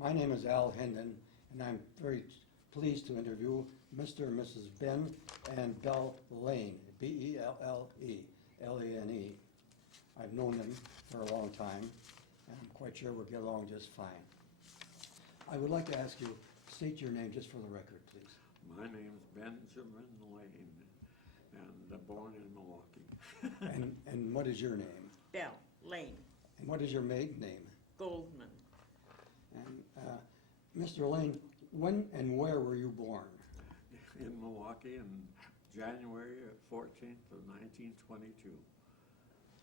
My name is Al Hendon, and I'm very pleased to interview Mr. and Mrs. Ben and Belle Lane, B-E-L-L-E, L-A-N-E. I've known them for a long time, and I'm quite sure we'll get along just fine. I would like to ask you, state your name just for the record, please. My name's Benjamin Lane, and born in Milwaukee. And what is your name? Belle Lane And what is your maiden name? Goldman. And Mr. Lane, when and where were you born? In Milwaukee in January 14th of 1922.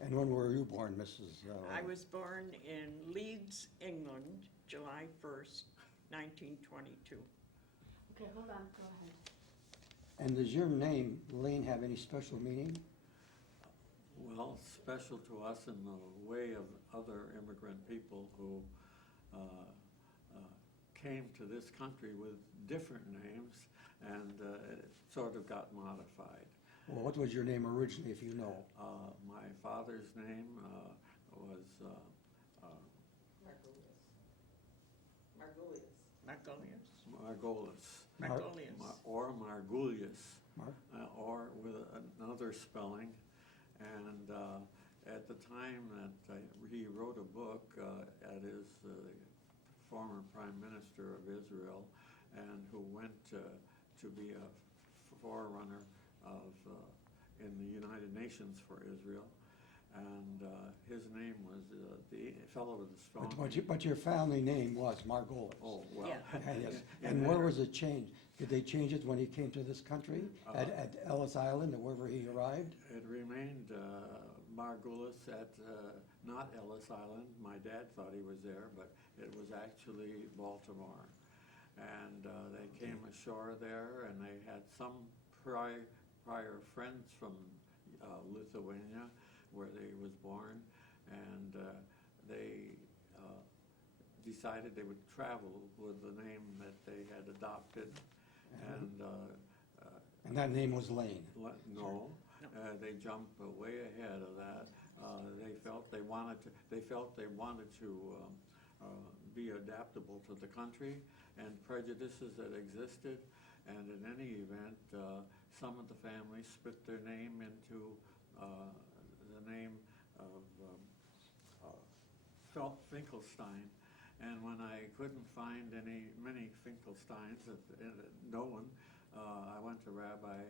And when were you born, Mrs. I was born in Leeds, England, July 1st, 1922. Okay, hold on, go ahead. And does your name, Lane, have any special meaning? Well, special to us in the way of other immigrant people who came to this country with different names, and it sort of got modified. Well, what was your name originally, if you know? My father's name was Margolius. Margolis, or Margulius, Mar- or with another spelling. And at the time that he wrote a book, at his former Prime Minister of Israel, and who went to be a forerunner of in the United Nations for Israel. And his name was the fellow with the strong name. But your family name was Margolis. Oh, well. Yeah. Yes. And where was it changed? Did they change it when he came to this country, at Ellis Island, or wherever he arrived? It remained Margulis at, not Ellis Island. My dad thought he was there, but it was actually Baltimore. And they came ashore there, and they had some prior friends from Lithuania, where they was born, and they decided they would travel with the name that they had adopted. And that name was Lane. No, they jumped way ahead of that. They felt they wanted to be adaptable to the country and prejudices that existed. And in any event, some of the families split their name into the name of Finkelstein. And when I couldn't find many Finkelsteins, no one, I went to Rabbi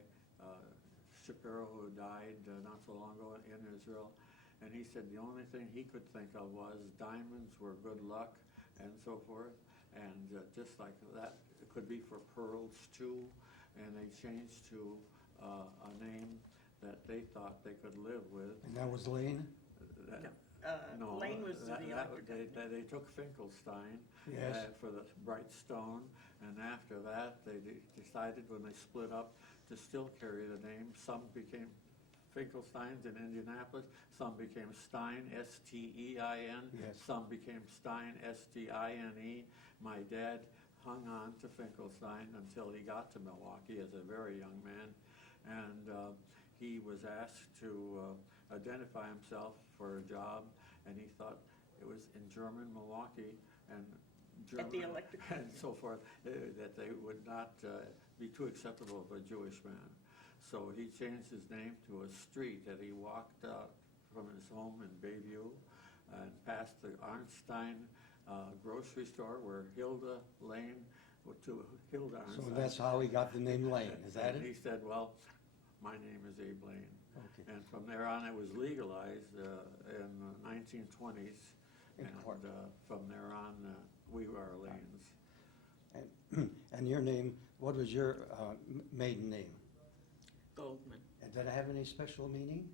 Shapiro, who died not so long ago in Israel, and he said the only thing he could think of was diamonds were good luck and so forth, and just like that, it could be for pearls too, and they changed to a name that they thought they could live with. And that was Lane? No, Lane was the electric. they took Finkelstein Yes. for the bright stone, and after that, they decided when they split up to still carry the name. Some became Finkelsteins in Indianapolis, some became Stein, S-T-E-I-N, Yes. some became Stein, S-T-I-N-E. My dad hung on to Finkelstein until he got to Milwaukee as a very young man, and he was asked to identify himself for a job, and he thought it was in German Milwaukee and At the German electric and so forth, that they would not be too acceptable of a Jewish man. So he changed his name to a street that he walked from his home in Bayview and past the Arnstein grocery store where Hilda Lane, to Hilda So Arnstein. that's how he got the name Lane, is that And it? he said, well, my name is Abe Lane. Okay. And from there on, it was legalized in the 1920s. In And court. from there on, we are Lanes. And your name, what was your maiden name? Goldman. And did it have any special meaning?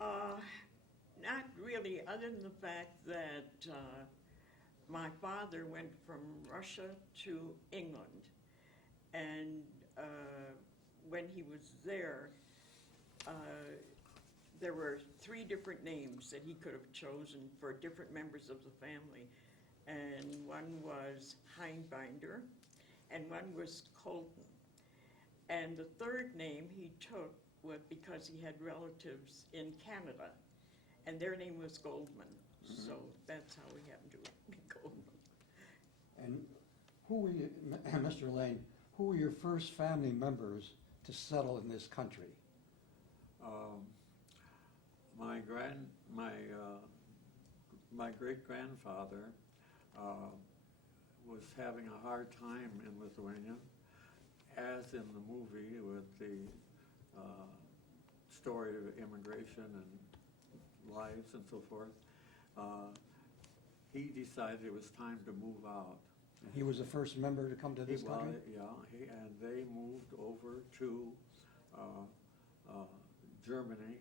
Not really, other than the fact that my father went from Russia to England, and when he was there were 3 different names that he could have chosen for different members of the family, and one was Heinbinder, and one was Colton. And the third name he took was because he had relatives in Canada, and their name was Goldman. So that's how we happened to be Goldman. who were you, Mr. Lane, who were your first family members to settle in this country? My my great-grandfather was having a hard time in Lithuania, as in the movie with the story of immigration and lives and so forth. He decided it was time to move out. He was the first member to come to this country? And they moved over to Germany,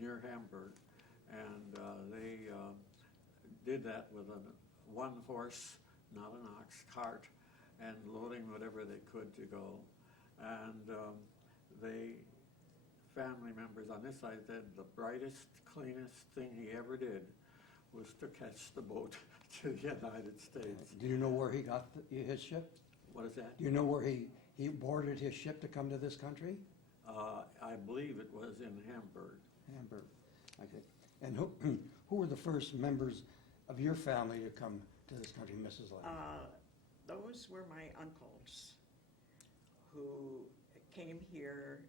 near Hamburg, and they did that with a one horse, not an ox, cart, and loading whatever they could to go. And family members on this side said the brightest, cleanest thing he ever did was to catch the boat to the United States. Do you know where he got his ship? What is that? Do you know where he boarded his ship to come to this country? I believe it was in Hamburg. Hamburg. Okay. And who were the first members of your family to come to this country, Mrs. Lane? Those were my uncles who came here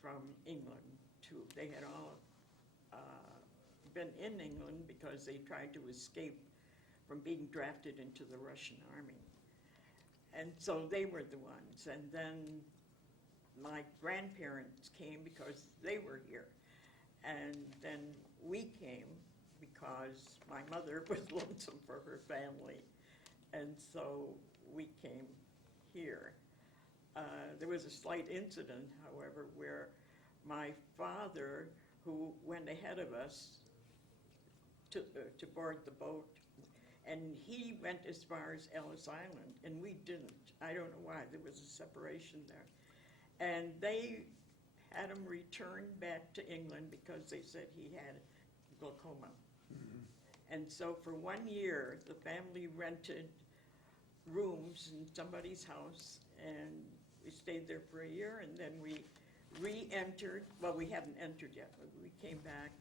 from England too. They had all been in England because they tried to escape from being drafted into the Russian army. And so they were the ones. And then my grandparents came because they were here. And then we came because my mother was lonesome for her family. And so we came here. There was a slight incident, however, where my father, who went ahead of us to board the boat, and he went as far as Ellis Island, and we didn't. I don't know why. There was a separation there. And they had him return back to England because they said he had glaucoma. Mm-hmm. And so for 1 year, the family rented rooms in somebody's house, and we stayed there for a year, and then we re-entered. Well, we hadn't entered yet, but we came back.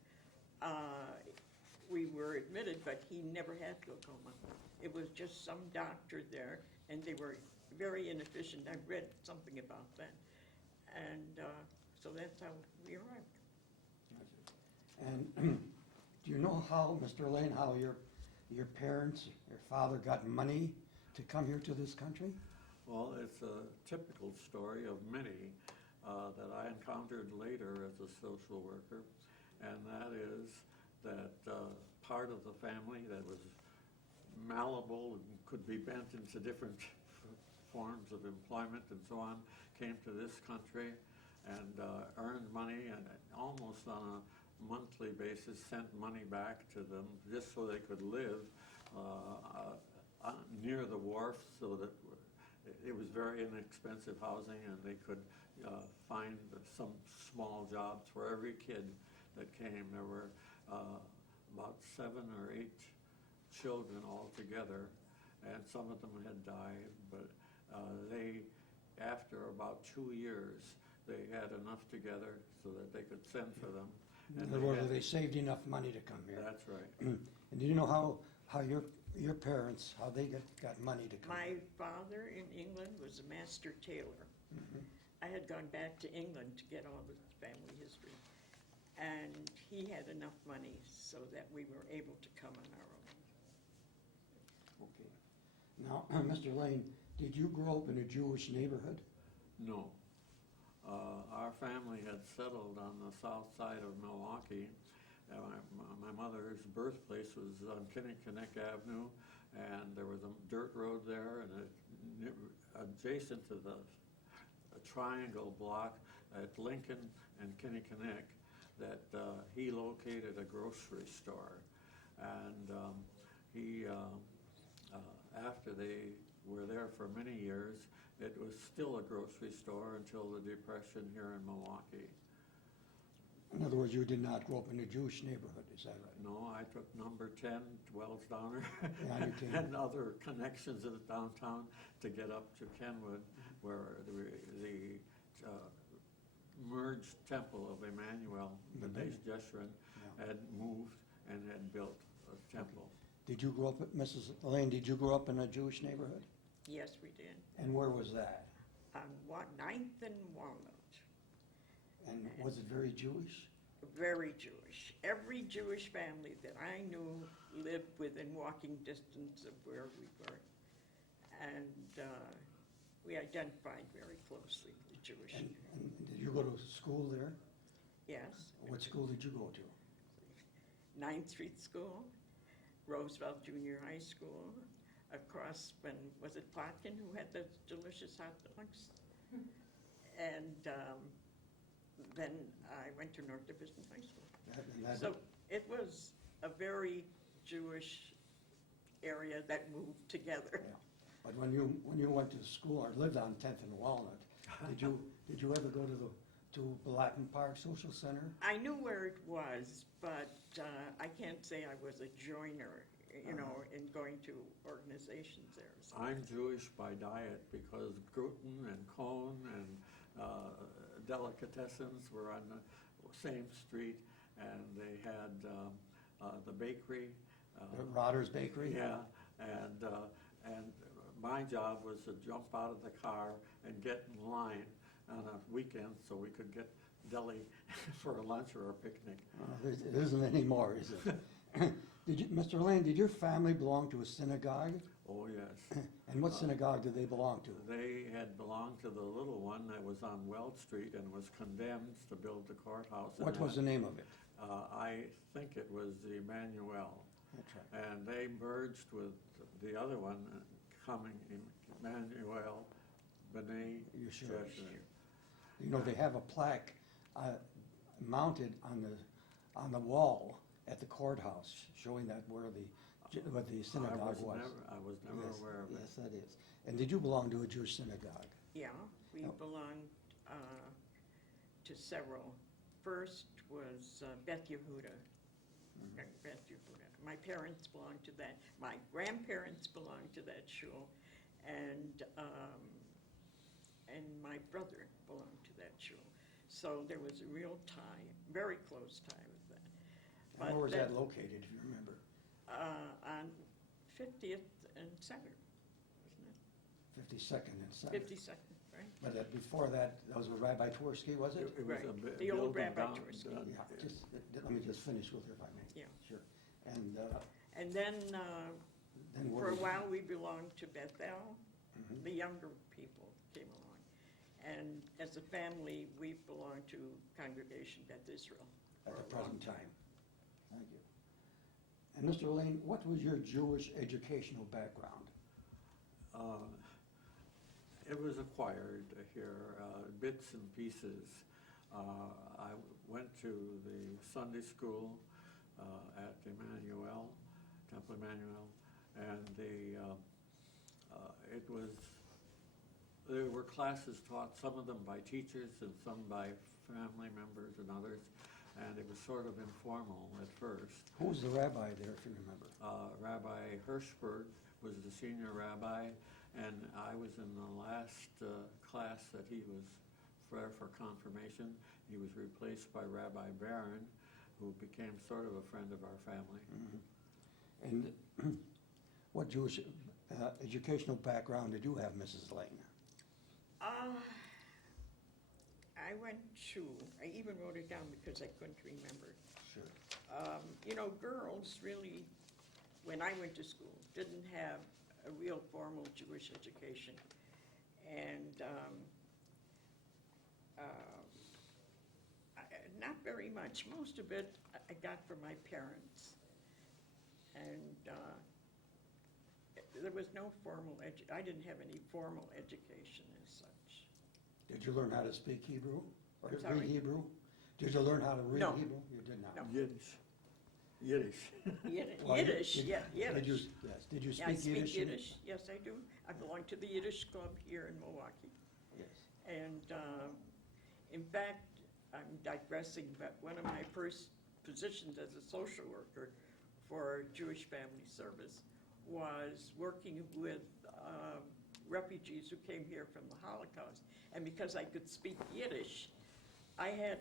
We were admitted, but he never had glaucoma. It was just some doctor there, and they were very inefficient. I read something about that. And so that's how we arrived. And do you know how, Mr. Lane, how your parents, your father got money to come here to this country? Well, it's a typical story of many that I encountered later as a social worker, and that is that part of the family that was malleable and could be bent into different forms of employment and so on came to this country and earned money, and almost on a monthly basis sent money back to them just so they could live near the wharf, so that it was very inexpensive housing, and they could find some small jobs for every kid that came. There were about 7 or 8 children altogether, and some of them had died, but after about 2 years, they had enough together so that they could send for them. In other words, they saved enough money to come here. That's right. And do you know how your parents, how they got money to come My here? father in England was a master tailor. Mhm. I had gone back to England to get all the family history. And he had enough money so that we were able to come on our own. Okay. Now, Mr. Lane, did you grow up in a Jewish neighborhood? No. Our family had settled on the south side of Milwaukee. My mother's birthplace was on Kinnickinnick Avenue, and there was a dirt road there, and adjacent to a triangle block at Lincoln and Kinnickinnick, that he located a grocery store. And after they were there for many years, it was still a grocery store until the Depression here in Milwaukee. In other words, you did not grow up in a Jewish neighborhood, is that right? No, I took number 10 to Wells Downer Yeah, you came. and other connections in the downtown to get up to Kenwood, where the merged temple of Emmanuel, the Beis Jeshurun, had moved and had built a temple. Did you grow up, Mrs. Lane, did you grow up in a Jewish neighborhood? Yes, we did. And where was that? On 9th and Walnut. And was it very Jewish? Very Jewish. Every Jewish family that I knew lived within walking distance of where we were. And we identified very closely the Jewish. And did you go to school there? Yes. What school did you go to? 9th Street School, Roosevelt Junior High School, across when, was it Plotkin who had those delicious hot dogs? And then I went to North Division High School. So it was a very Jewish area that moved together. Yeah. But when you went to school or lived on 10th and Walnut, did you ever go to Blacken Park Social Center? I knew where it was, but I can't say I was a joiner, in going to organizations there. So. I'm Jewish by diet because gluten and cone and delicatessens were on the same street, and they had the bakery. The Rotter's Bakery? Yeah, and my job was to jump out of the car and get in line on a weekend so we could get deli for a lunch or a picnic. It isn't anymore, is it? Mr. Lane, did your family belong to a synagogue? Oh, yes. And what synagogue did they belong to? They had belonged to the little one that was on Weld Street and was condemned to build the courthouse. What was the name of it? I think it was the Emmanuel. That's right. And they merged with the other one, coming Emmanuel B'nai Yeshua. Jeshua. You know, they have a plaque mounted on the wall at the courthouse showing that where the synagogue was. I was never Yes, aware of it. Yes, that is. And did you belong to a Jewish synagogue? Yeah, we Oh. belonged to several. First was Beth Yehuda. Beth Yehuda. My parents belonged to that. My grandparents belonged to that shul, and my brother belonged to that shul. So there was a real tie, very close tie with that. And where was that located, if you remember? On 50th and 2nd, wasn't it? 52nd and 2nd. 52nd, right? But before that was where Rabbi Twersky, was it? It was Right. a The old building Rabbi down- Twersky. Yeah, let me just finish with her if I may. Yeah. Sure. And And then then for where a was- while, we belonged to Bethel. Mhm. The younger people came along. And as a family, we belonged to Congregation Beth Israel. At for the a long present time. Thank you. And Mr. Lane, what was your Jewish educational background? It was acquired here, bits and pieces. I went to the Sunday school at Emmanuel, Temple Emmanuel, and there were classes taught, some of them by teachers and some by family members and others, and it was sort of informal at first. Who was the rabbi there, if you remember? Rabbi Hirschberg was the senior rabbi, and I was in the last class that he was for confirmation. He was replaced by Rabbi Barron, who became sort of a friend of our family. And what Jewish educational background did you have, Mrs. Lane? I went to, I even wrote it down because I couldn't remember. Sure. Girls really, when I went to school, didn't have a real formal Jewish education. And not very much. Most of it I got from my parents. And there was no formal, I didn't have any formal education as such. Did you learn how to speak Hebrew? Or I'm sorry? read Hebrew? Did you learn how to read No. Hebrew? You did not. No. Yiddish. Well, Yiddish, did- yeah, Did you, Yiddish. yes, did you Yeah, I speak Yiddish? speak Yiddish, yes, I do. I belong to the Yiddish Club here in Milwaukee. Yes. And in fact, I'm digressing, but one of my first positions as a social worker for Jewish Family Service was working with refugees who came here from the Holocaust. And because I could speak Yiddish, I had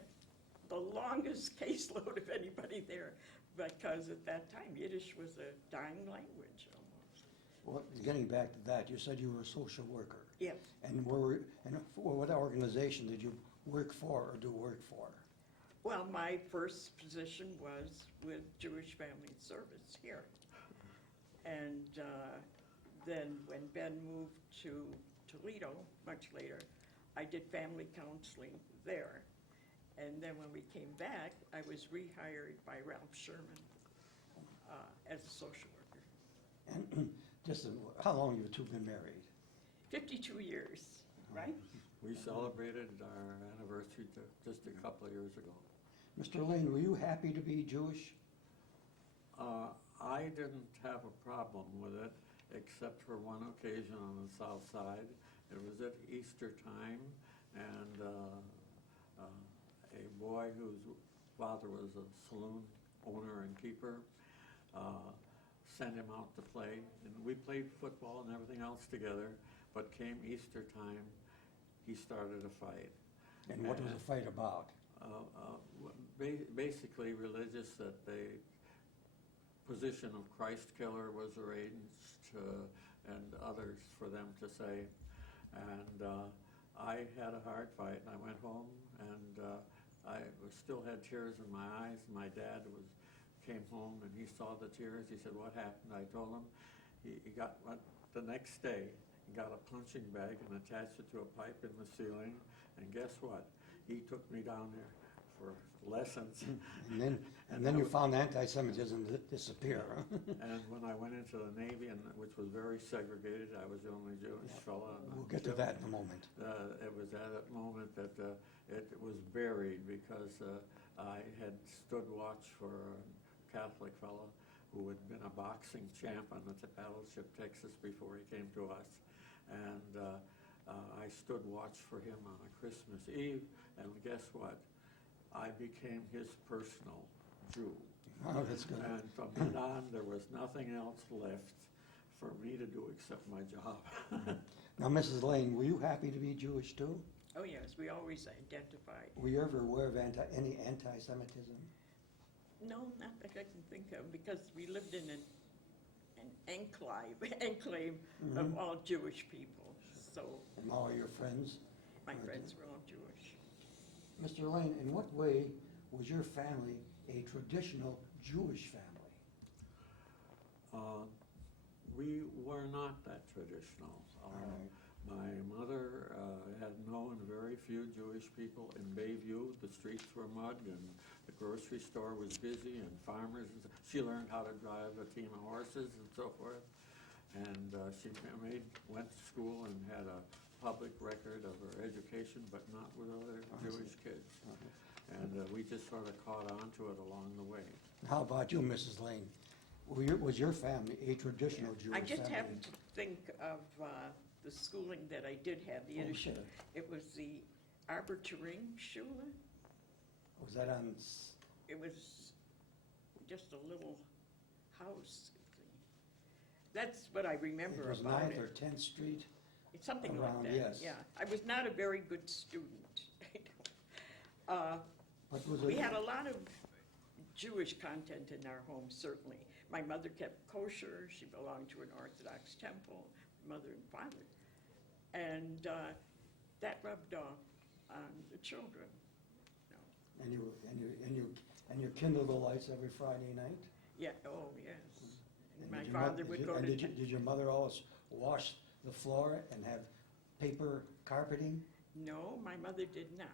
the longest caseload of anybody there, because at that time, Yiddish was a dying language almost. Well, getting back to that, you said you were a social worker. Yes. And what organization did you work for or do work for? Well, my first position was with Jewish Family Service here. And then when Ben moved to Toledo, much later, I did family counseling there. And then when we came back, I was rehired by Ralph Sherman as a social worker. And how long you two been married? 52 years, right? We celebrated our anniversary just a couple of years ago. Mr. Lane, were you happy to be Jewish? I didn't have a problem with it, except for one occasion on the south side. It was at Easter time, and a boy whose father was a saloon owner and keeper sent him out to play. And we played football and everything else together, but came Easter time, he started a fight. And what was the fight about? Basically religious, that the position of Christ killer was arranged, and others for them to say. And I had a hard fight, and I went home, and I still had tears in my eyes. My dad came home, and he saw the tears. He said, "What happened?" I told him. He got the next day. He got a punching bag and attached it to a pipe in the ceiling, and guess what? He took me down there for lessons. And then you found anti-Semitism disappear. And when I went into the Navy, which was very segregated, I was the only Jewish fella. We'll get to that in a moment. It was at that moment that it was buried, because I had stood watch for a Catholic fellow who had been a boxing champ on the battleship Texas before he came to us. And I stood watch for him on a Christmas Eve, and guess what? I became his personal Jew. Oh, that's good. And from then on, there was nothing else left for me to do except my job. Now, Mrs. Lane, were you happy to be Jewish too? Oh, yes, we always identified. Were you ever aware of any anti-Semitism? No, not that I can think of, because we lived in an enclave of all Jewish people. So And all your friends? my friends were all Jewish. Mr. Lane, in what way was your family a traditional Jewish family? We were not that traditional. right. My mother had known very few Jewish people in Bayview. The streets were mud, and the grocery store was busy, and farmers. She learned how to drive a team of horses and so forth. And she went to school and had a public record of her education, but not with other Jewish kids. And we just sort of caught on to it along the way. How about you, Mrs. Lane? Was your family a traditional Jewish I family? just happened to think of the schooling that I did have, the Oh, Yiddish. sure. It was the Arberturing Schule. Was that on, It was just a little house. That's what I it remember was about 9th or it. 10th Street? It's something around, like that, yes. yeah. I was not a very good student. What was We it? had a lot of Jewish content in our home, certainly. My mother kept kosher. She belonged to an Orthodox temple, mother and father. And that rubbed off on the children. And you kindled the lights every Friday night? Yeah, oh, yes. And My did your mo- father did would you- go and to. did your mother always wash the floor and have paper carpeting? No, my mother did not.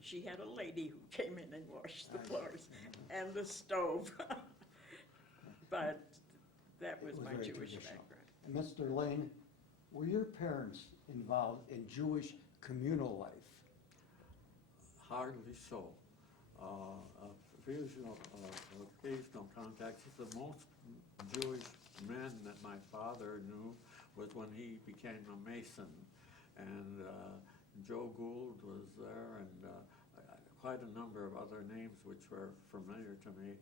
She had a lady who came in and washed the floors and the stove. But that was It was my very Jewish traditional. background. And Mr. Lane, were your parents involved in Jewish communal life? Hardly so. Occasional contacts. The most Jewish men that my father knew was when he became a Mason. And Joe Gould was there, and quite a number of other names which were familiar to me.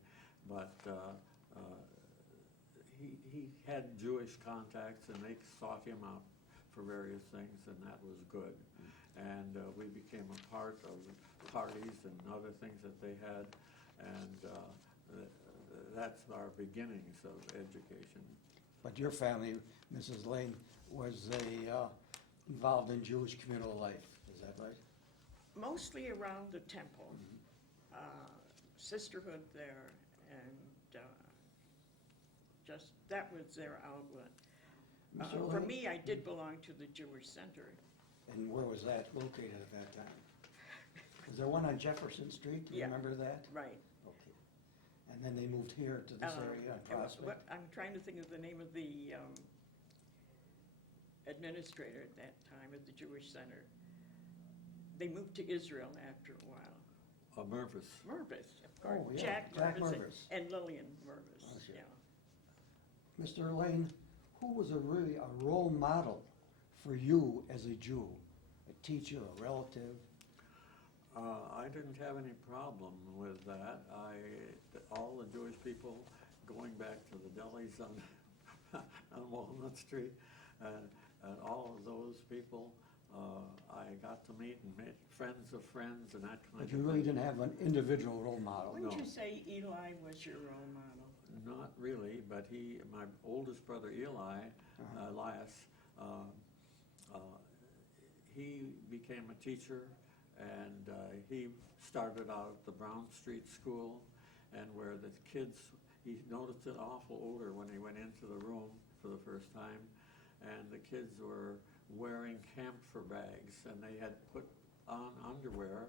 But he had Jewish contacts, and they sought him out for various things, and that was good. And we became a part of parties and other things that they had, and that's our beginnings of education. But your family, Mrs. Lane, was involved in Jewish communal life, is that right? Mostly around the temple, sisterhood there, and just, that was their outlet. Mr. For Lane? me, I did belong to the Jewish Center. And where was that located at that time? Was there one on Jefferson Street? Do you Yeah. remember that? Right. Okay. And then they moved here to this area on It was- Prospect? I'm trying to think of the name of the administrator at that time at the Jewish Center. They moved to Israel after a while. Mervis. Mervis, of course. Oh, yeah, Jack Jack Mervis Mervis. and Lillian Mervis, Oh, sure. yeah. Mr. Lane, who was really a role model for you as a Jew? A teacher, a relative? I didn't have any problem with that. All the Jewish people, going back to the delis on, on Walnut Street, and all of those people, I got to meet and make friends of friends and that kind of But thing. you really didn't have an individual role model? Wouldn't no. you say Eli was your role model? Not really, but my oldest brother Eli, Uh-huh. Elias, he became a teacher, and he started out at the Brown Street School, and where the kids, he noticed it awful odor when he went into the room for the first time, and the kids were wearing camphor bags, and they had put on underwear,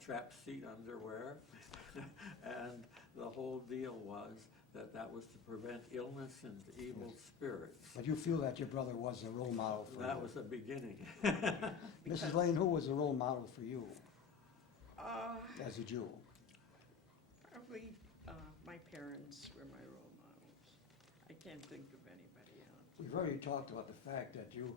trap seat underwear, and the whole deal was that was to prevent illness and evil spirits. But you feel that your brother was a role model for you? That was the beginning. Mrs. Lane, who was a role model for you as a Jew? Probably my parents were my role models. I can't think of anybody else. We've already talked about the fact that you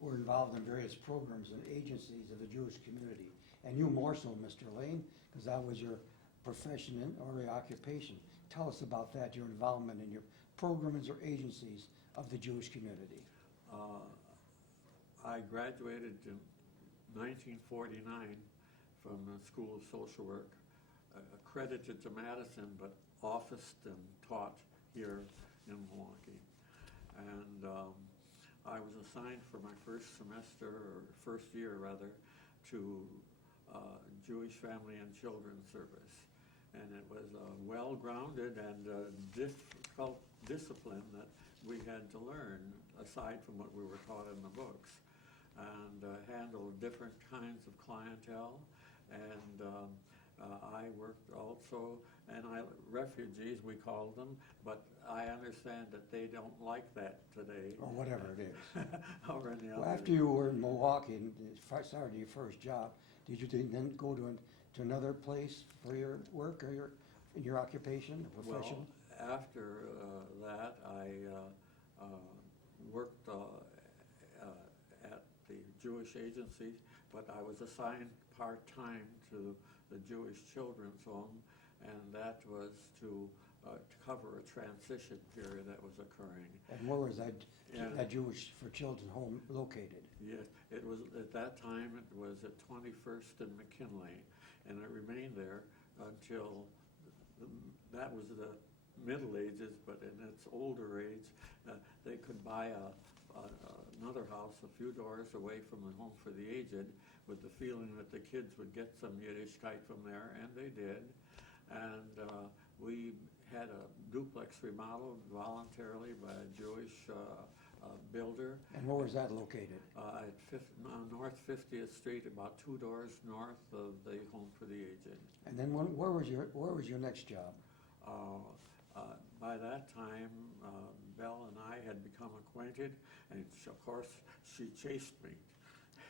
were involved in various programs and agencies of the Jewish community, and you more so, Mr. Lane, because that was your profession or your occupation. Tell us about that, your involvement in your programs or agencies of the Jewish community. I graduated in 1949 from the School of Social Work, accredited to Madison, but officed and taught here in Milwaukee. And I was assigned for my first semester, or first year rather, to Jewish Family and Children's Service. And it was a well-grounded and difficult discipline that we had to learn, aside from what we were taught in the books, and handle different kinds of clientele. And I worked also, and refugees we called them, but I understand that they don't like that today. Or whatever it is. Or any Well, other. after you were in Milwaukee and started your first job, did you then go to another place for your work or your occupation, or profession? Well, after that, I worked at the Jewish agency, but I was assigned part-time to the Jewish Children's Home, and that was to cover a transition period that was occurring. And where was that Yeah. Jewish for Children home located? Yes, it was, at that time, it was at 21st and McKinley, and it remained there until, that was the Middle Ages, but in its older age, they could buy another house a few doors away from the Home for the Aged, with the feeling that the kids would get some Yiddishkeit from there, and they did. And we had a duplex remodeled voluntarily by a Jewish builder. And where was that located? At North 50th Street, about 2 doors north of the Home for the Aged. And then where was your next job? By that time, Belle and I had become acquainted, and of course, she chased me.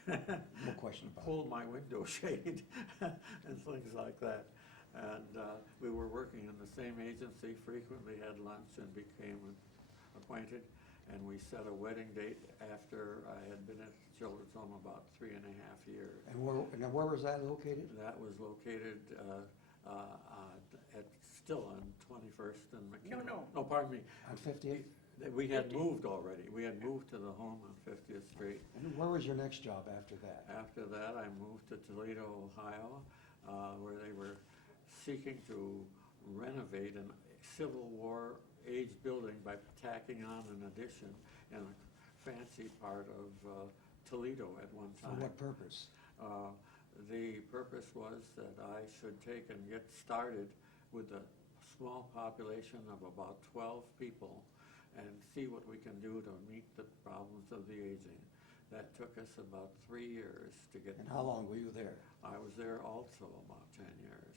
No question about it. Pulled my window shade and things like that. And we were working in the same agency, frequently had lunch and became acquainted. And we set a wedding date after I had been at the Children's Home about 3.5 years. And where was that located? That was located still on 21st and McKinley. No. No, pardon me. On 58th? We had moved already. We had moved to the home on 50th Street. And where was your next job after that? After that, I moved to Toledo, Ohio, where they were seeking to renovate a Civil War aged building by tacking on an addition in a fancy part of Toledo at one For time. what purpose? The purpose was that I should take and get started with a small population of about 12 people and see what we can do to meet the problems of the aging. That took us about 3 years to get. And how long were you there? I was there also about 10 years.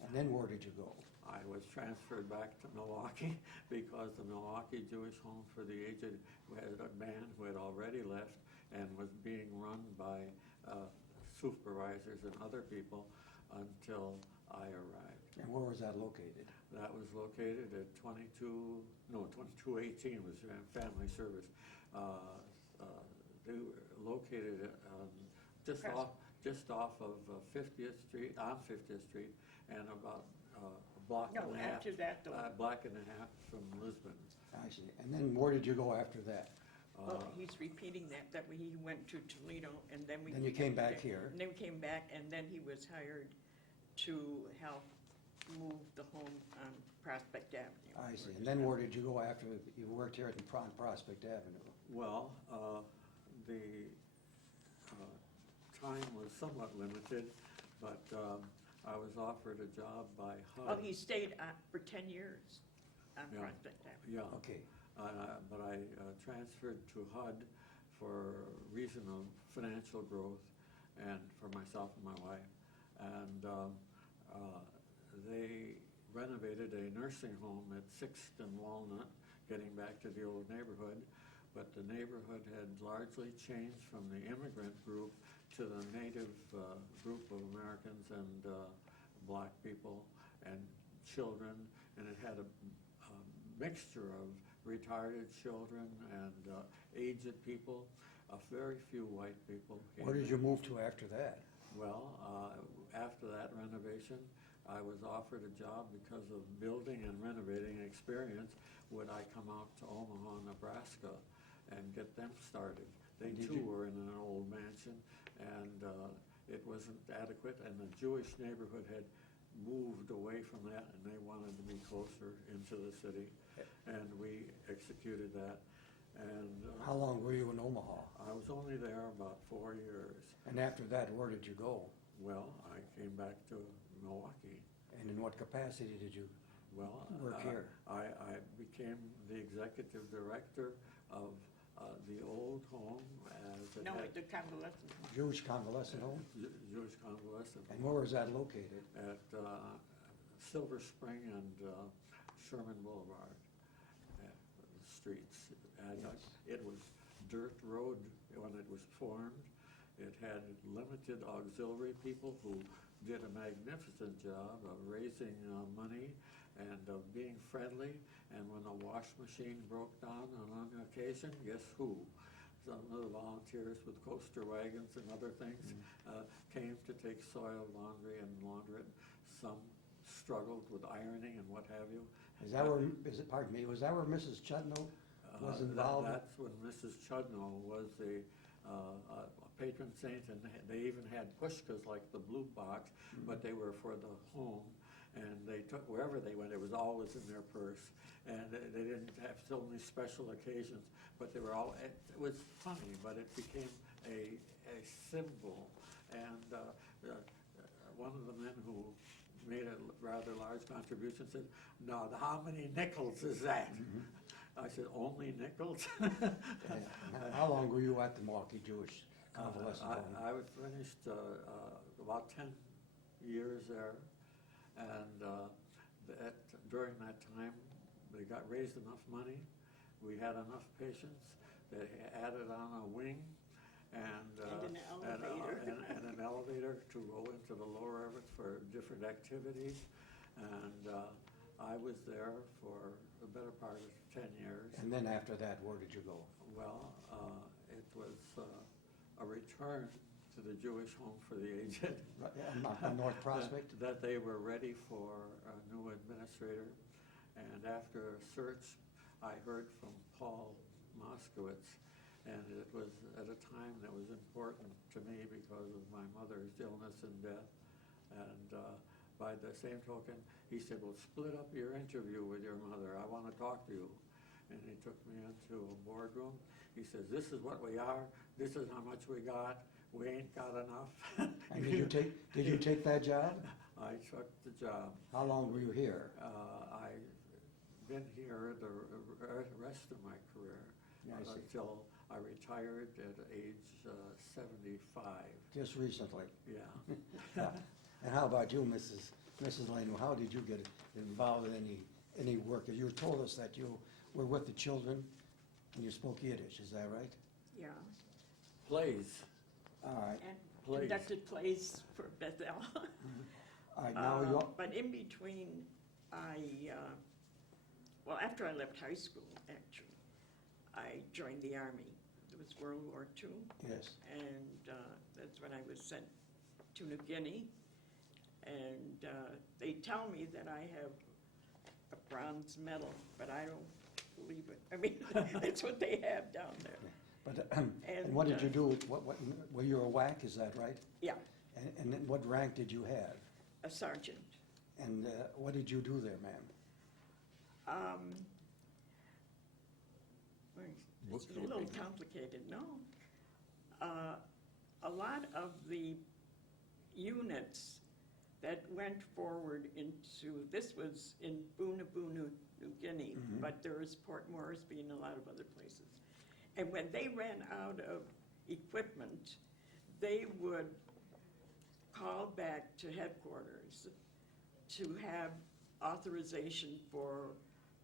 And then where did you go? I was transferred back to Milwaukee because the Milwaukee Jewish Home for the Aged had a man who had already left and was being run by supervisors and other people until I arrived. And where was that located? That was located at 2218 was Family Service. They were located just off of 50th Street, on 50th Street, and about a block No, and a half. after that, though. Block and a half from Lisbon. I see. And then where did you go after that? Well, he's repeating that he went to Toledo, and then we. Then you came back here. And then we came back, and then he was hired to help move the home on Prospect Avenue. I see. And then where did you go after you worked here on Prospect Avenue? Well, the time was somewhat limited, but I was offered a job by HUD. Oh, he stayed for 10 years on Yeah. Prospect Avenue. Yeah. Okay. But I transferred to HUD for reason of financial growth and for myself and my wife. And they renovated a nursing home at 6th and Walnut, getting back to the old neighborhood. But the neighborhood had largely changed from the immigrant group to the native group of Americans and black people and children. And it had a mixture of retarded children and aged people, very few white people. Where did you move to after that? Well, after that renovation, I was offered a job because of building and renovating experience. Would I come out to Omaha, Nebraska and get them started? They too were in an old mansion, and it wasn't adequate, and the Jewish neighborhood had moved away from that, and they wanted to be closer into the city, and we executed that. And How long were you in Omaha? I was only there about 4 years. And after that, where did you go? Well, I came back to Milwaukee. And in what capacity did you Well, work here? I became the executive director of the old home as it No, had the convalescent home. Jewish convalescent home? Jewish convalescent And where was that located? at Silver Spring and Sherman Boulevard streets. And Yes. it was dirt road when it was formed. It had limited auxiliary people who did a magnificent job of raising money and of being friendly. And when a wash machine broke down on an occasion, guess who? Some of the volunteers with coaster wagons and other things came to take soil laundry and launder it. Some struggled with ironing and what have you. Is that where, pardon me, was that where Mrs. Chudnow was involved? That's when Mrs. Chudnow was the patron saint, and they even had pushkas like the blue box, but they were for the home, and they took, wherever they went, it was always in their purse, and they didn't have so many special occasions, but they were all, it was funny, but it became a symbol, and one of the men who made a rather large contribution said, "Now, how many nickels is that?" I said, "Only nickels?" Yeah. How long were you at the Milwaukee Jewish convalescent home? I was finished about 10 years there, and during that time, they got raised enough money, we had enough patients, they added on a wing, and an elevator. and an elevator to go into the lower of it for different activities, and I was there for the better part of 10 years. And then after that, where did you go? Well, it was a return to the Jewish Home for the Aged. On North Prospect? That they were ready for a new administrator. And after a search, I heard from Paul Moskowitz, and it was at a time that was important to me because of my mother's illness and death. And by the same token, he said, well, split up your interview with your mother. I want to talk to you. And he took me into a boardroom. He says, this is what we are. This is how much we got. We ain't got enough. And did you take that job? I took the job. How long were you here? I've been here the rest of my career Yeah, I see. until I retired at age 75. Just recently. Yeah. And how about you, Mrs. Lane? How did you get involved in any work? You told us that you were with the children and you spoke Yiddish, is that right? Yeah, Plays. All right, and Plays. conducted plays for Belle. all right, now you, But in between, well, after I left high school, actually, I joined the Army. It was World War II, yes, and that's when I was sent to New Guinea. And they tell me that I have a bronze medal, but I don't believe it. I mean, that's what they have down there. but, and what did you do? What, were you a WAC, is that right? Yeah, And then what rank did you have? a sergeant. And what did you do there, ma'am? It's a little complicated, no? A lot of the units that went forward into, this was in Bunabunu, New Guinea, but there was Port Moresby and a lot of other places. And when they ran out of equipment, they would call back to headquarters to have authorization for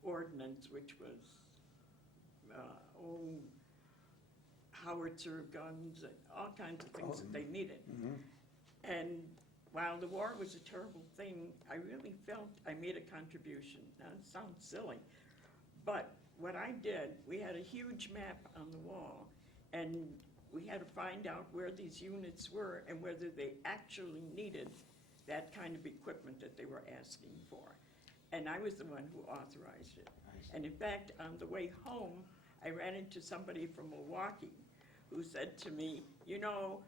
ordnance, which was, howitzer guns, and all kinds of things that they needed. And while the war was a terrible thing, I really felt I made a contribution. Now, it sounds silly, but what I did, we had a huge map on the wall, and we had to find out where these units were and whether they actually needed that kind of equipment that they were asking for. And I was the one who authorized it. And in fact, on the way home, I ran into somebody from Milwaukee who said to me, you know,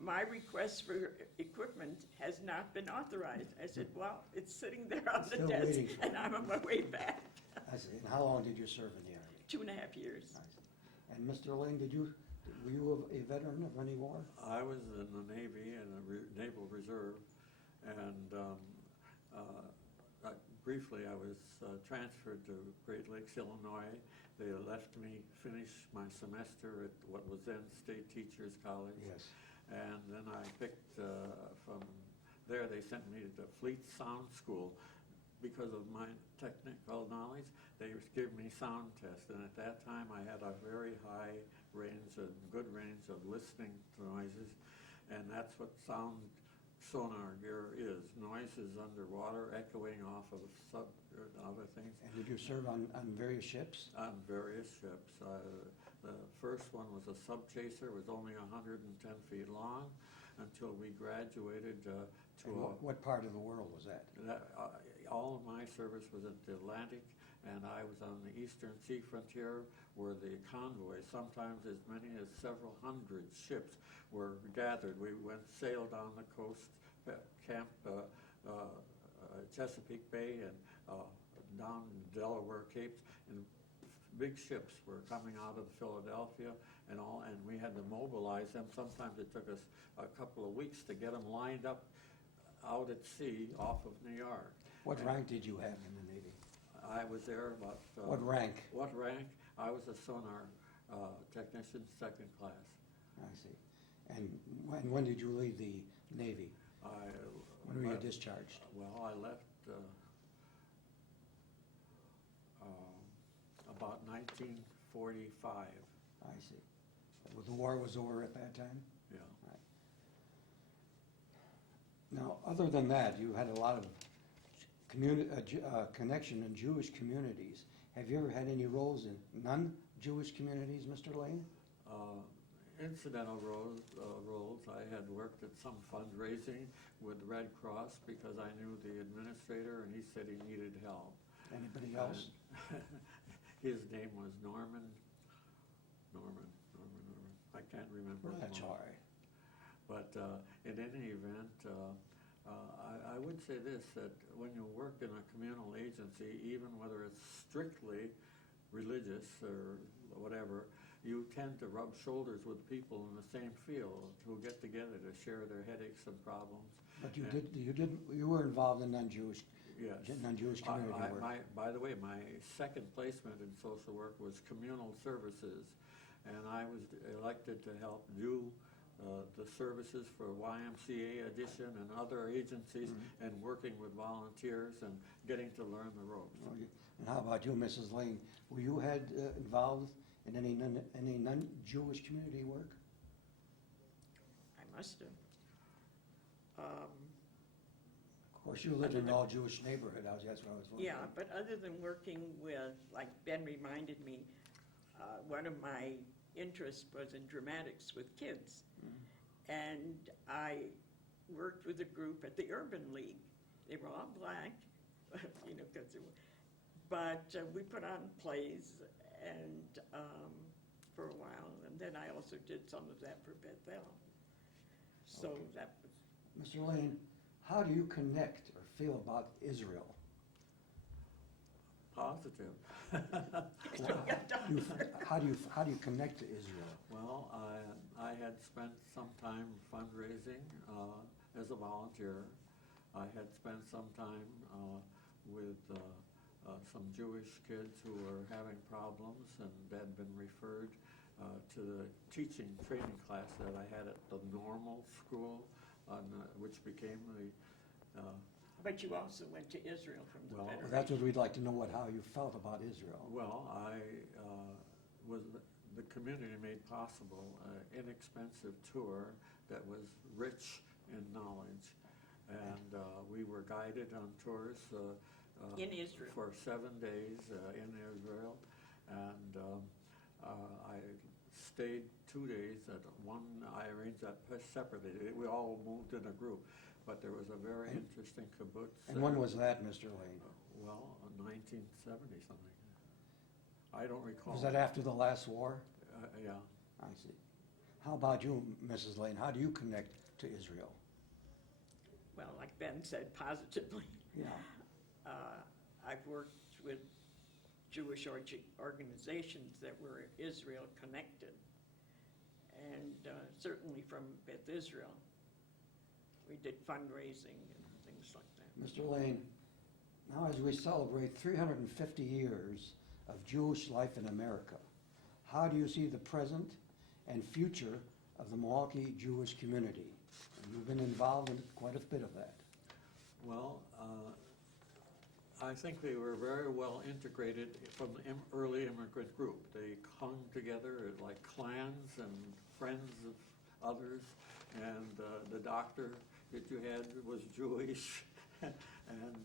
my request for equipment has not been authorized. I said, well, it's sitting there on the Still desk, waiting for and I'm on my way back. I see. And how long did you serve in the Army? 2.5 years. I see. And Mr. Lane, were you a veteran of any war? I was in the Navy and the Naval Reserve, and briefly I was transferred to Great Lakes, Illinois. They left me finish my semester at what was then State Teachers College. Yes. And then I picked from there, they sent me to the Fleet Sound School. Because of my technical knowledge, they gave me sound tests, and at that time I had a very high range, a good range of listening to noises, and that's what sound sonar gear is. Noises underwater echoing off of other things. And did you serve on various ships? On various ships. The first one was a sub chaser, was only 110 feet long until we graduated to What part of the world was that? all of my service was at the Atlantic, and I was on the eastern sea frontier where the convoys, sometimes as many as several hundred ships, were gathered. We sailed on the coast, camped Chesapeake Bay and down Delaware Capes, and big ships were coming out of Philadelphia and all, and we had to mobilize them. Sometimes it took us a couple of weeks to get them lined up out at sea off of New York. What rank did you have in the Navy? I was there about... What rank? What rank? I was a sonar technician, second class. I see. And when did you leave the Navy? When were you discharged? Well, I left about 1945. I see. Well, the war was over at that time? Yeah. Now, other than that, you had a lot of connection in Jewish communities. Have you ever had any roles in non-Jewish communities, Mr. Lane? Incidental roles. I had worked at some fundraising with Red Cross because I knew the administrator and he said he needed help. Anybody else? His name was Norman. I can't remember. Well, his that's name. all right. But in any event, I would say this, that when you work in a communal agency, even whether it's strictly religious or whatever, you tend to rub shoulders with people in the same field who get together to share their headaches and problems. But you And- you were involved in non-Jewish Yes. community work. By the way, my second placement in social work was communal services, and I was elected to help do the services for YMCA Edition and other agencies, and working with volunteers and getting to learn the ropes. And how about you, Mrs. Lane? Were you involved in any non-Jewish community work? I must have. Of course, you lived in an all-Jewish neighborhood. That's what I was wondering. Yeah, but other than working with, like Ben reminded me, one of my interests was in dramatics with kids. And I worked with a group at the Urban League. They were all black, you know, but we put on plays and for a while, and then I also did some of that for Belle. So Okay. that was, Mr. Lane, how do you connect or feel about Israel? Positive. How do you connect to Israel? Well, I had spent some time fundraising as a volunteer. I had spent some time with some Jewish kids who were having problems and had been referred to the teaching training class that I had at the normal school, which became the but you also went to Israel from the Well, Well, Federation. that's what we'd like to know, how you felt about Israel. Well, the community made possible an inexpensive tour that was rich in knowledge. And we were guided on tours In Israel. for 7 days in Israel. And I stayed 2 days at one. I arranged that separately. We all moved in a group. But there was a very interesting kibbutz. And when was that, Mr. Lane? Well, 1970 something. I don't recall. Was that after the last war? Yeah. I see. How about you, Mrs. Lane? How do you connect to Israel? Well, like Ben said, positively. Yeah. I've worked with Jewish organizations that were Israel connected. And certainly from Beth Israel, we did fundraising and things like that. Mr. Lane, now as we celebrate 350 years of Jewish life in America, how do you see the present and future of the Milwaukee Jewish community? You've been involved in quite a bit of that. Well, I think they were very well integrated from the early immigrant group. They hung together like clans and friends of others, and the doctor that you had was Jewish, and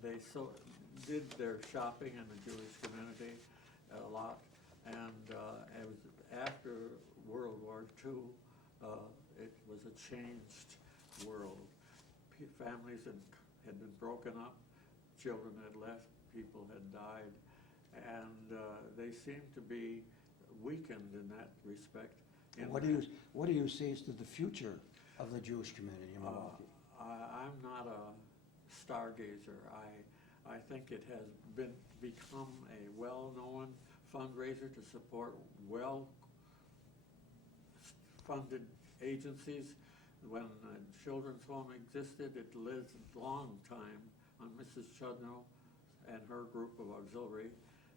they did their shopping in the Jewish community a lot. And it was after World War II, it was a changed world. Families had been broken up, children had left, people had died, and they seemed to be weakened in that respect. What do you see as to the future of the Jewish community in Milwaukee? I'm not a stargazer. I think it has become a well-known fundraiser to support well-funded agencies. When Children's Home existed, it lived a long time on Mrs. Chudnow and her group of auxiliary,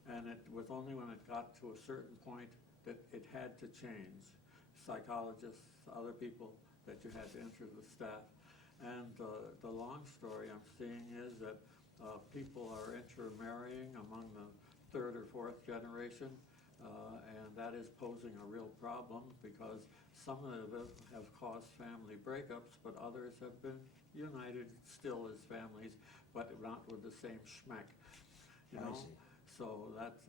and it was only when it got to a certain point that it had to change. Psychologists, other people that you had to enter the staff. And the long story I'm seeing is that people are intermarrying among the third or fourth generation, and that is posing a real problem because some of them have caused family breakups, but others have been united still as families, but not with the same schmeck. You know? I see. So that's,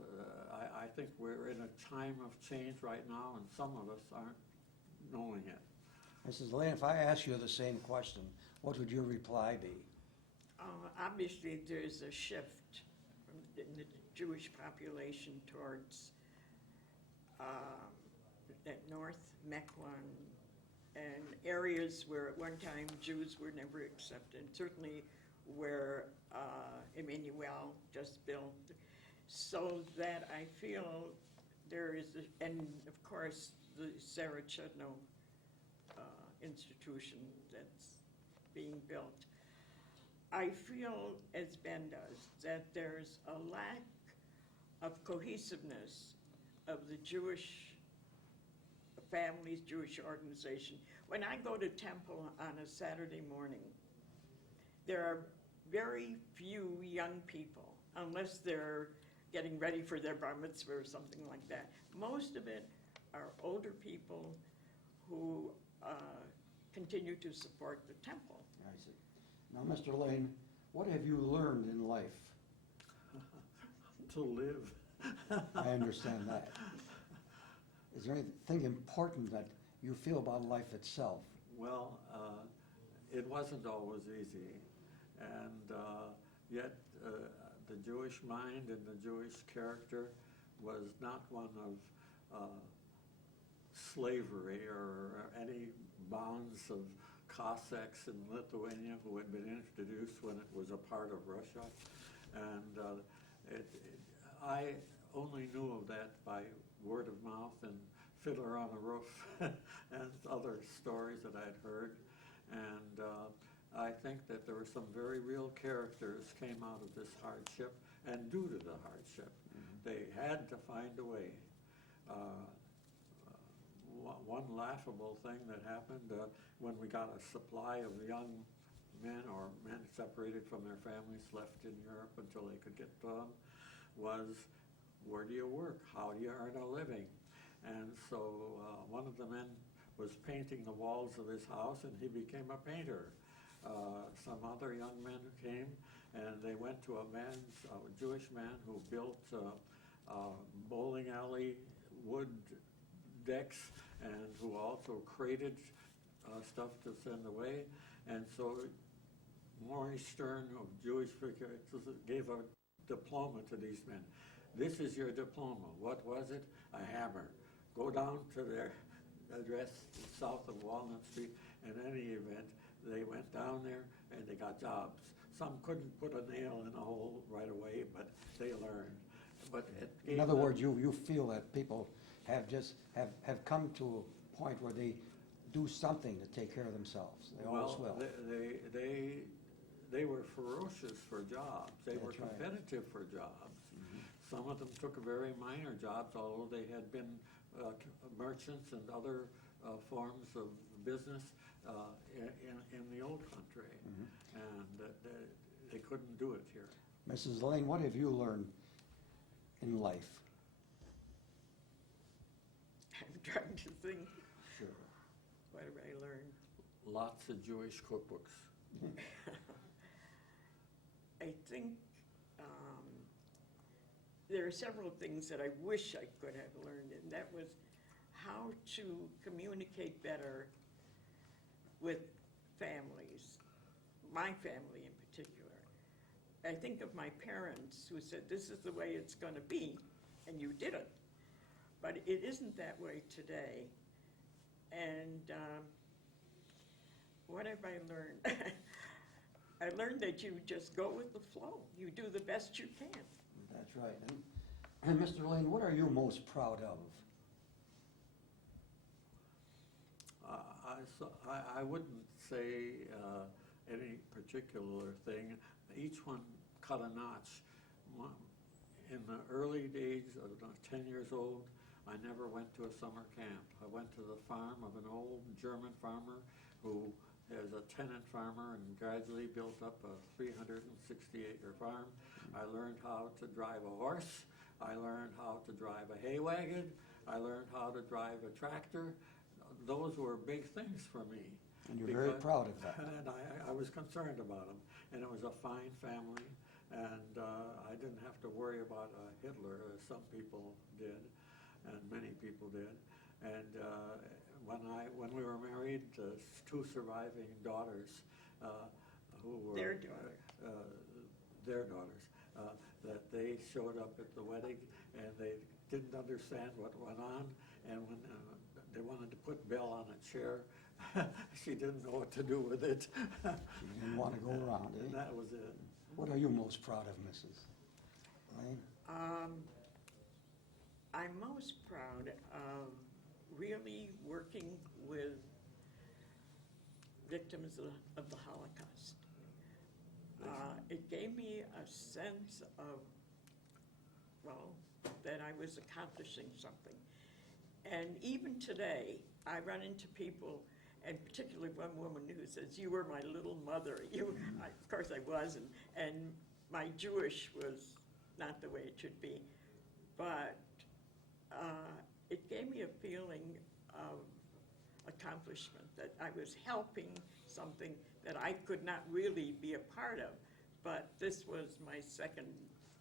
I think we're in a time of change right now, and some of us aren't knowing it. Mrs. Lane, if I ask you the same question, what would your reply be? Obviously, there's a shift in the Jewish population towards that North Mequon and areas where at one time Jews were never accepted, certainly where Emmanuel just built, so that I feel there is, and of course, the Sarah Chudnow institution that's being built. I feel, as Ben does, that there's a lack of cohesiveness of the Jewish families, Jewish organization. When I go to temple on a Saturday morning, there are very few young people, unless they're getting ready for their bar mitzvah or something like that. Most of it are older people who continue to support the temple. I see. Now, Mr. Lane, what have you learned in life? To live. I understand that. Is there anything important that you feel about life itself? Well, it wasn't always easy, and yet the Jewish mind and the Jewish character was not one of slavery or any bonds of Cossacks in Lithuania who had been introduced when it was a part of Russia. And I only knew of that by word of mouth and Fiddler on the Roof and other stories that I'd heard. And I think that there were some very real characters came out of this hardship, and due to the hardship, they had to find a way. One laughable thing that happened when we got a supply of young men or men separated from their families left in Europe until they could get to them was, where do you work? How do you earn a living? And so one of the men was painting the walls of his house, and he became a painter. Some other young men came, and they went to a Jewish man who built bowling alley wood decks, and who also crated stuff to send away. And so Maurice Stern of Jewish Figures gave a diploma to these men. This is your diploma. What was it? A hammer. Go down to their address south of Walnut Street. In any event, they went down there and they got jobs. Some couldn't put a nail in a hole right away, but they learned. But in other words, you feel that people have come to a point where they do something to take care of themselves. They always will. They were ferocious for jobs. They were That's right. competitive for jobs. Some of them took very minor jobs, although they had been merchants and other forms of business in the old country, and they couldn't do it here. Mrs. Lane, what have you learned in life? I'm trying to think, Sure. what have I learned? Lots of Jewish cookbooks. I think there are several things that I wish I could have learned, and that was how to communicate better with families, my family in particular. I think of my parents who said, this is the way it's going to be, and you did it. But it isn't that way today. And what have I learned? I learned that you just go with the flow. You do the best you can. That's right. And Mr. Lane, what are you most proud of? I wouldn't say any particular thing. Each one cut a notch. In the early days of 10 years old, I never went to a summer camp. I went to the farm of an old German farmer who is a tenant farmer and gradually built up a 360-acre farm. I learned how to drive a horse. I learned how to drive a hay wagon. I learned how to drive a tractor. Those were big things for me. And you're very proud of that. And I was concerned about them. And it was a fine family. And I didn't have to worry about Hitler, as some people did, and many people did. And when we were married, two surviving daughters who were Their daughter. Their daughters, that they showed up at the wedding, and they didn't understand what went on. And when they wanted to put Belle on a chair, she didn't know what to do with it. You didn't want to go around, And eh? that was it. What are you most proud of, Mrs. Lane? I'm most proud of really working with victims of the Holocaust. It gave me a sense of, well, that I was accomplishing something. And even today, I run into people, and particularly one woman who says, "You were my little mother." Of course I was, and my Jewish was not the way it should be. But it gave me a feeling of accomplishment, that I was helping something that I could not really be a part of, but this was my second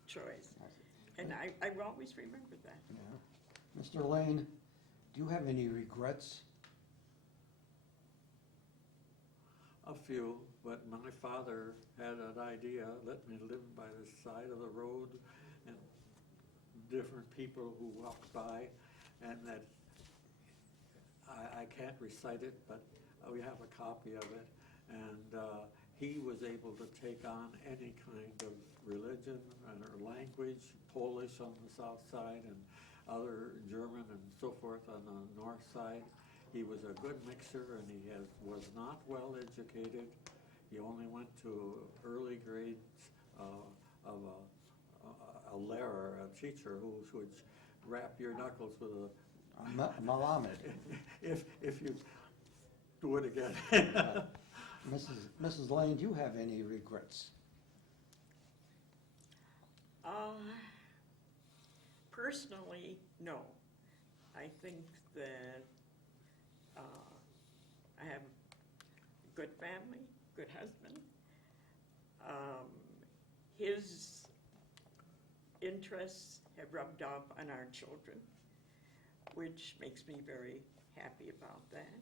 choice. And I always remembered that. Yeah. Mr. Lane, do you have any regrets? A few, but my father had an idea, let me live by the side of the road, and different people who walked by, and that I can't recite it, but we have a copy of it. And he was able to take on any kind of religion or language, Polish on the south side and other German and so forth on the north side. He was a good mixer, and he was not well educated. He only went to early grades of a larer, a teacher who would wrap your knuckles with a Malamed. if you do it again. Mrs. Lane, do you have any regrets? Personally, no. I think that I have a good family, good husband. His interests have rubbed off on our children, which makes me very happy about that.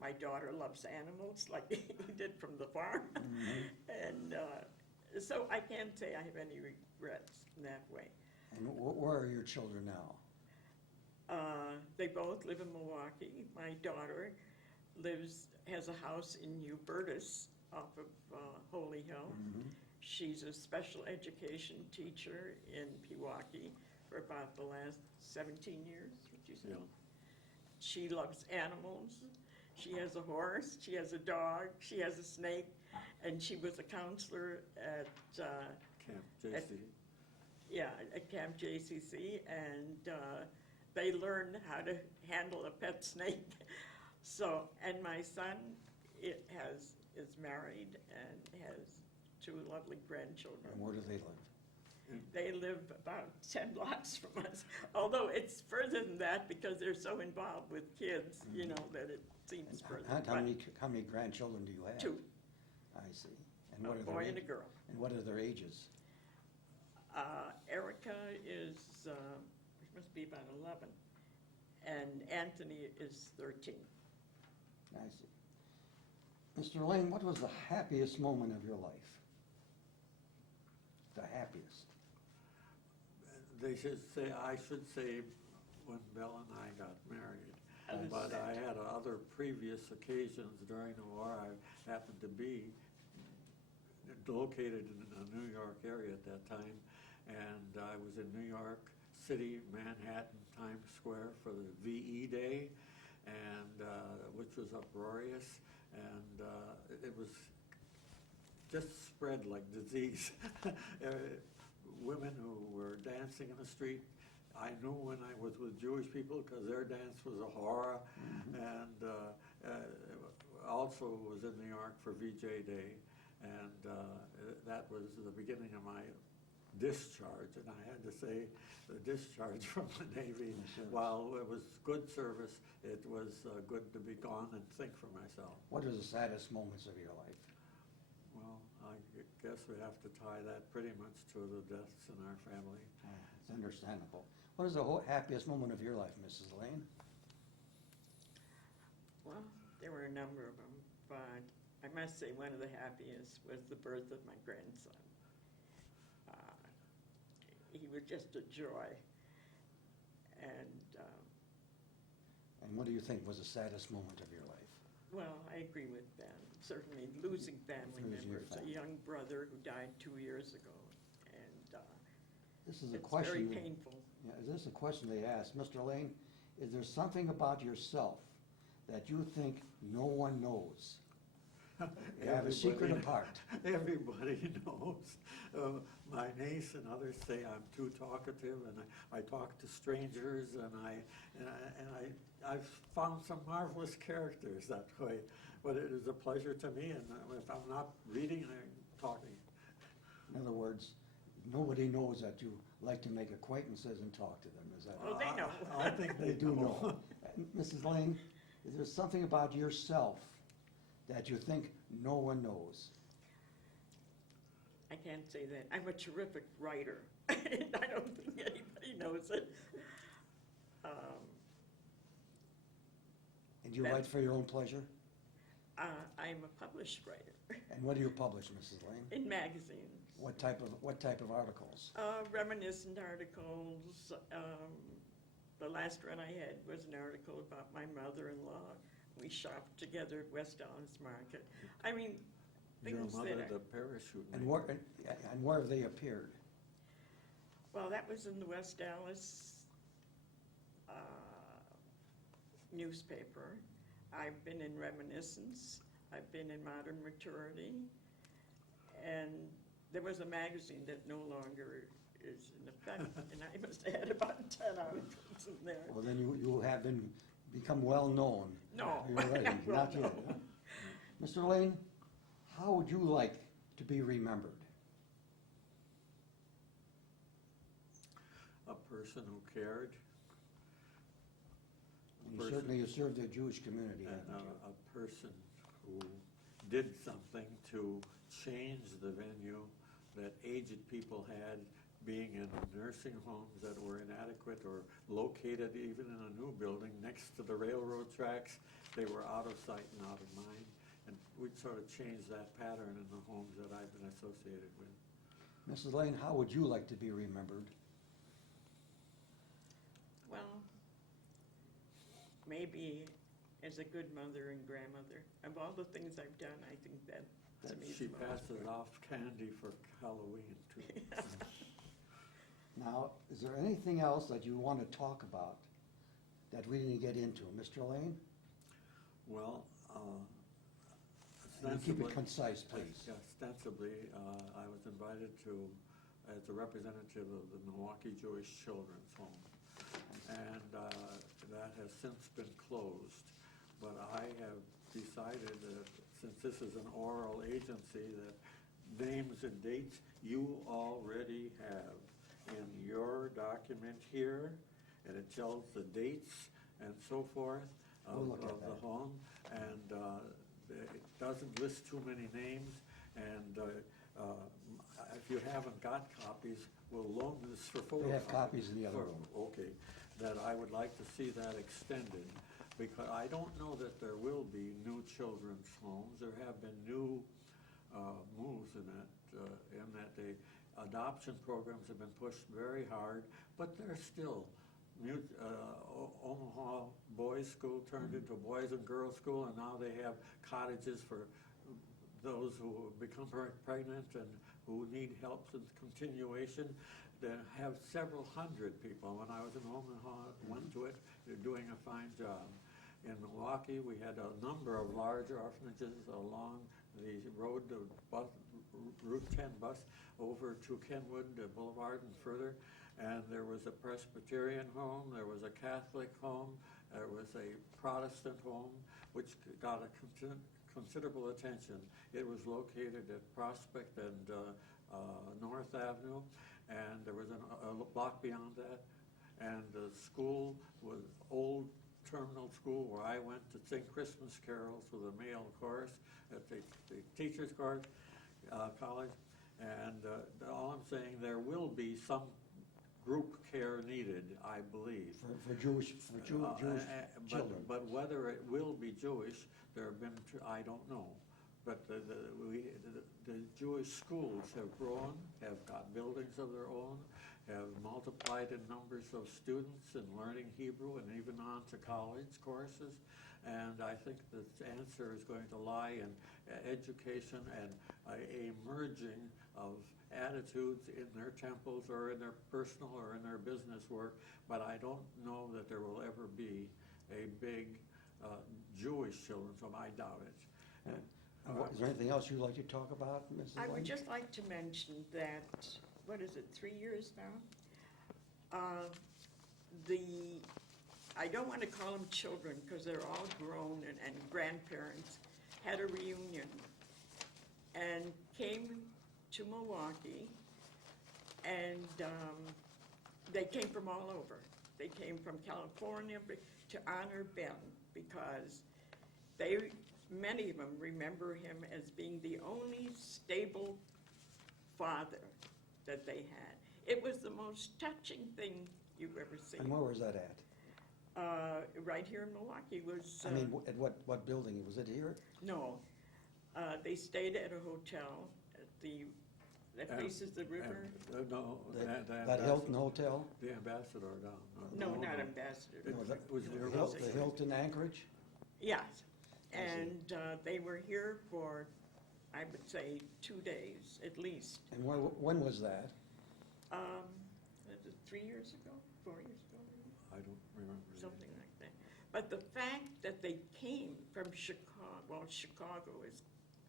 My daughter loves animals like he did from the farm. And so I can't say I have any regrets in that way. And where are your children now? They both live in Milwaukee. My daughter has a house in New Burtis off of Holy Hill. She's a special education teacher in Pewaukee for about the last 17 years, would you say? Yeah. She loves animals. She has a horse, she has a dog, she has a snake, and she was a counselor at Camp JC. at Camp JCC, and they learned how to handle a pet snake. So, and my son is married and has 2 lovely grandchildren. And where do they live? They live about 10 blocks from us, although it's further than that because they're so involved with kids, you know, that it seems further. How many grandchildren do you have? 2, I see. And what a are their boy and a age- girl. And what are their ages? Erica is, must be about 11, and Anthony is 13. I see. Mr. Lane, what was the happiest moment of your life? The happiest. They should say, I should say, when Belle and I got married. But I had other previous occasions during the war. I happened to be located in the New York area at that time, and I was in New York City, Manhattan, Times Square for the VE Day, and which was uproarious, and it was just spread like disease. Women who were dancing in the street, I knew when I was with Jewish people because their dance was a horror, and also was in New York for VJ Day, and that was the beginning of my discharge, and I had to say the discharge from the Navy. Sure. While it was good service, it was good to be gone and think for myself. What are the saddest moments of your life? Well, I guess we have to tie that pretty much to the deaths in our family. It's understandable. What is the happiest moment of your life, Mrs. Lane? Well, there were a number of them, but I must say one of the happiest was the birth of my grandson. He was just a joy, and And And what do you think was the saddest moment of your life? Well, I agree with Ben. Certainly losing family Losing your members, a family. young brother who died 2 years ago. And This is a it's question. very painful. Yeah, this is a question they asked. Mr. Lane, is there something about yourself that you think no one knows? You have a secret Everybody- apart. Everybody knows. My niece and others say I'm too talkative, and I talk to strangers, and I've found some marvelous characters that way. But it is a pleasure to me, and if I'm not reading, I'm talking. In other words, nobody knows that you like to make acquaintances and talk to them, is that? Oh, they know. I think They do know. Mrs. Lane, is there something about yourself that you think no one knows? I can't say that. I'm a terrific writer. I don't think anybody knows it. And you That's- write for your own pleasure? I'm a published writer And what do you publish, Mrs. Lane? in magazines. What type of articles? Reminiscent articles. The last one I had was an article about my mother-in-law. We shopped together at West Dallas Market. I mean, Your things mother, that the parachute And maker. where have they appeared? well, that was in the West Dallas newspaper. I've been in Reminiscence. I've been in Modern Maturity. And there was a magazine that no longer is in effect, and I must have had about 10 articles in there. Well, then you have become well-known. No. You're right, Well, not no. yet. huh? Mr. Lane, how would you like to be remembered? A person who cared. You Person- certainly have served the Jewish community, And haven't you? a person who did something to change the venue that aged people had, being in nursing homes that were inadequate or located even in a new building next to the railroad tracks. They were out of sight and out of mind. And we sort of changed that pattern in the homes that I've been associated with. Mrs. Lane, how would you like to be remembered? Well, maybe as a good mother and grandmother. Of all the things I've done, I think that to me is She the most passes important. off candy for Halloween too. Now, is there anything else that you want to talk about that we didn't get into? Mr. Lane? Well, And keep it ostensibly- concise, please. Ostensibly, I was invited to, as a representative of the Milwaukee Jewish Children's Home. And that has since been closed. But I have decided that since this is an oral agency, that names and dates you already have in your document here, and it tells the dates and so forth We'll look at of the that. home. And it doesn't list too many names, and if you haven't got copies, we'll loan this for photocopies. We have copies in the other For- room. Okay, that I would like to see that extended, because I don't know that there will be new children's homes. There have been new moves in that the adoption programs have been pushed very hard, but there's still Omaha Boys School turned into Boys and Girls School, and now they have cottages for those who have become pregnant and who need help in continuation. They have several hundred people. When I was in Omaha, went to it, they're doing a fine job. In Milwaukee, we had a number of large orphanages along the road, Route 10 bus, over to Kenwood Boulevard and further. And there was a Presbyterian home, there was a Catholic home, there was a Protestant home, which got a considerable attention. It was located at Prospect and North Avenue, and there was a block beyond that. And the school was old terminal school where I went to sing Christmas carols with a male chorus at the teachers' college. And all I'm saying, there will be some group care needed, I believe. For Jewish children. But whether it will be Jewish, there have been, I don't know. But the Jewish schools have grown, have got buildings of their own, have multiplied in numbers of students in learning Hebrew and even on to college courses. And I think the answer is going to lie in education and a merging of attitudes in their temples or in their personal or in their business work. But I don't know that there will ever be a big Jewish children's home. I doubt it. And, Is there anything else you'd like to talk about, Mrs. I would Lane? just like to mention that, what is it, 3 years now? I don't want to call them children because they're all grown and grandparents, had a reunion and came to Milwaukee, and they came from all over. They came from California to honor Ben because many of them remember him as being the only stable father that they had. It was the most touching thing you've ever seen. And where was that at? Right here in Milwaukee was. I mean, at what building? Was it here? No, they stayed at a hotel that faces the river. No, That Hilton Hotel? The Ambassador down. No, not Ambassador. It No, that- was near The Hilton Anchorage? Yes, I see. and they were here for, I would say, 2 days at least. And when was that? Was it 3 years ago, 4 years ago, maybe? I don't remember. Something like that. But the fact that they came from Chicago, well, Chicago is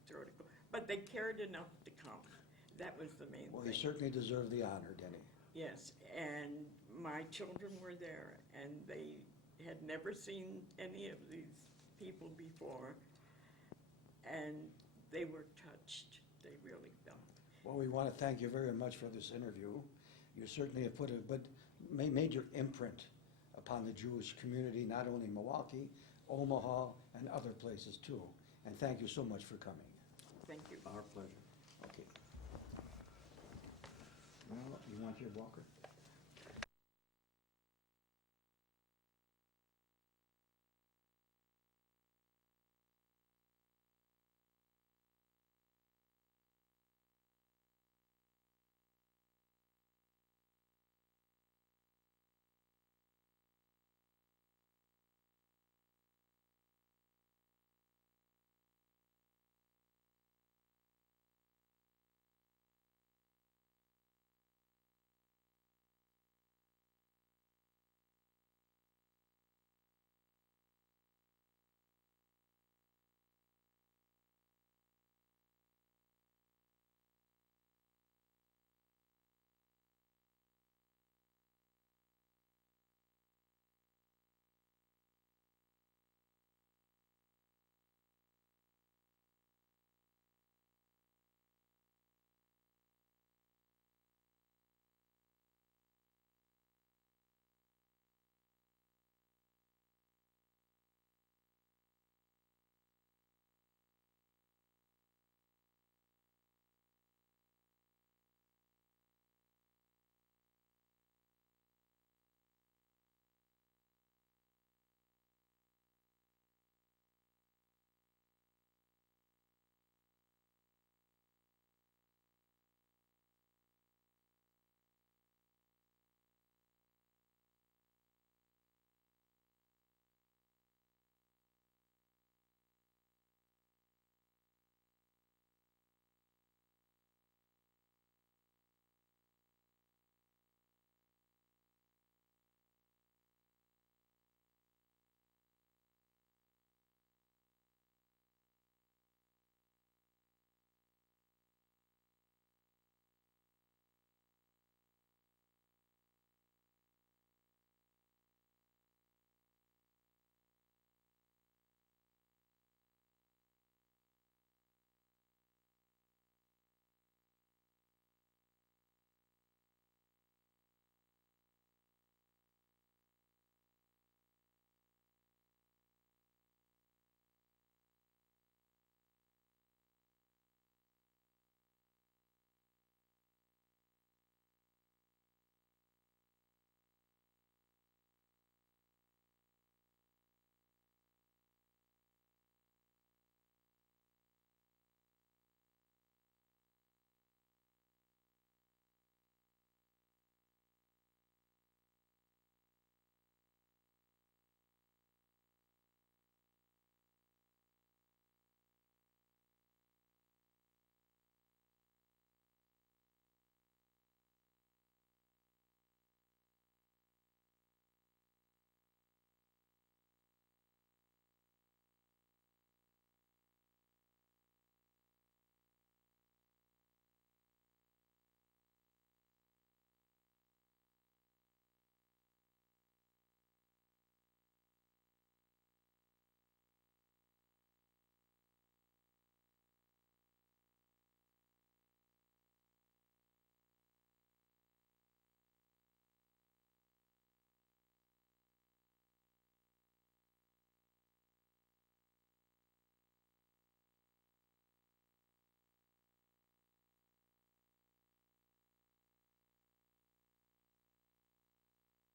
theoretical, but they cared enough to come. That was the main Well, he thing. certainly deserved the honor, didn't he? Yes, and my children were there, and they had never seen any of these people before, and they were touched. They really felt. Well, we want to thank you very much for this interview. You certainly have put a major imprint upon the Jewish community, not only Milwaukee, Omaha, and other places too. And thank you so much for coming. Thank you. Our pleasure. Okay. Well, you want your walker?